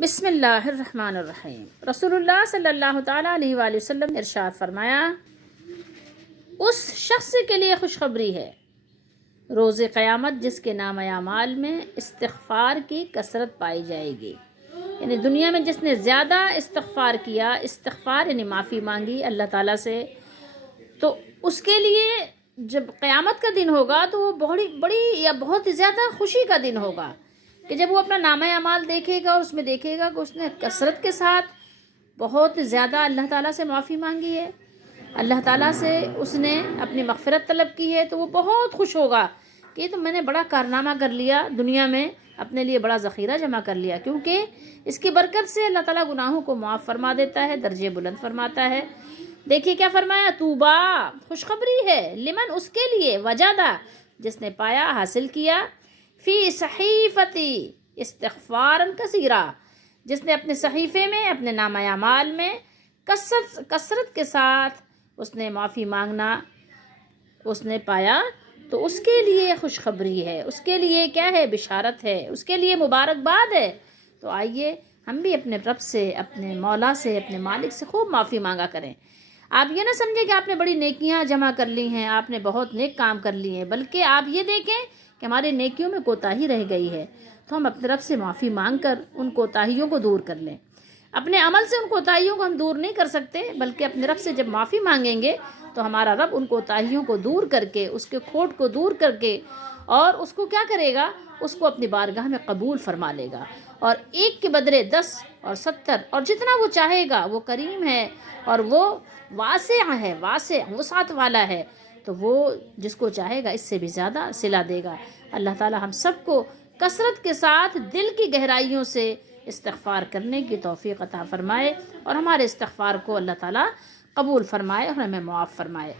بسم اللہ الرحمن الرحیم۔ رسول اللہ صلی اللہ تعالیٰ علیہ وآلہ وسلم نے ارشاد فرمایا، اس شخص کے لیے خوشخبری ہے روز قیامت جس کے نام اعمال میں استغفار کی کثرت پائی جائے گی۔ یعنی دنیا میں جس نے زیادہ استغفار کیا، استغفار یعنی معافی مانگی اللہ تعالیٰ سے، تو اس کے لیے جب قیامت کا دن ہوگا تو وہ بڑی یا بہت ہی زیادہ خوشی کا دن ہوگا کہ جب وہ اپنا نامہ اعمال دیکھے گا اور اس میں دیکھے گا کہ اس نے کثرت کے ساتھ بہت زیادہ اللہ تعالیٰ سے معافی مانگی ہے، اللہ تعالیٰ سے اس نے اپنی مغفرت طلب کی ہے، تو وہ بہت خوش ہوگا کہ یہ تو میں نے بڑا کارنامہ کر لیا، دنیا میں اپنے لیے بڑا ذخیرہ جمع کر لیا، کیونکہ اس کی برکت سے اللہ تعالیٰ گناہوں کو معاف فرما دیتا ہے، درجے بلند فرماتا ہے۔ دیکھیے کیا فرمایا، طوبیٰ خوشخبری ہے لمن اس کے لیے، وجدہ جس نے پایا حاصل کیا، فی صحیفتی استغفارا کثیرا جس نے اپنے صحیفے میں اپنے نامہ اعمال میں کثرت کے ساتھ اس نے معافی مانگنا اس نے پایا، تو اس کے لیے خوشخبری ہے، اس کے لیے کیا ہے، بشارت ہے، اس کے لیے مبارکباد ہے۔ تو آئیے ہم بھی اپنے رب سے، اپنے مولا سے، اپنے مالک سے خوب معافی مانگا کریں۔ آپ یہ نہ سمجھیں کہ آپ نے بڑی نیکیاں جمع کر لی ہیں، آپ نے بہت نیک کام کر لیے ہیں، بلکہ آپ یہ دیکھیں کہ ہماری نیکیوں میں کوتاہی رہ گئی ہے، تو ہم اپنے رب سے معافی مانگ کر ان کوتاہیوں کو دور کر لیں۔ اپنے عمل سے ان کوتاہیوں کو ہم دور نہیں کر سکتے، بلکہ اپنے رب سے جب معافی مانگیں گے تو ہمارا رب ان کوتاہیوں کو دور کر کے، اس کے کھوٹ کو دور کر کے، اور اس کو کیا کرے گا، اس کو اپنی بارگاہ میں قبول فرما لے گا، اور ایک کے بدلے 10 اور 70 اور جتنا وہ چاہے گا۔ وہ کریم ہے اور وہ واسع ہے، واسع وسعت والا ہے، تو وہ جس کو چاہے گا اس سے بھی زیادہ صلہ دے گا۔ اللہ تعالی ہم سب کو کثرت کے ساتھ دل کی گہرائیوں سے استغفار کرنے کی توفیق عطا فرمائے، اور ہمارے استغفار کو اللہ تعالی قبول فرمائے اور ہمیں معاف فرمائے۔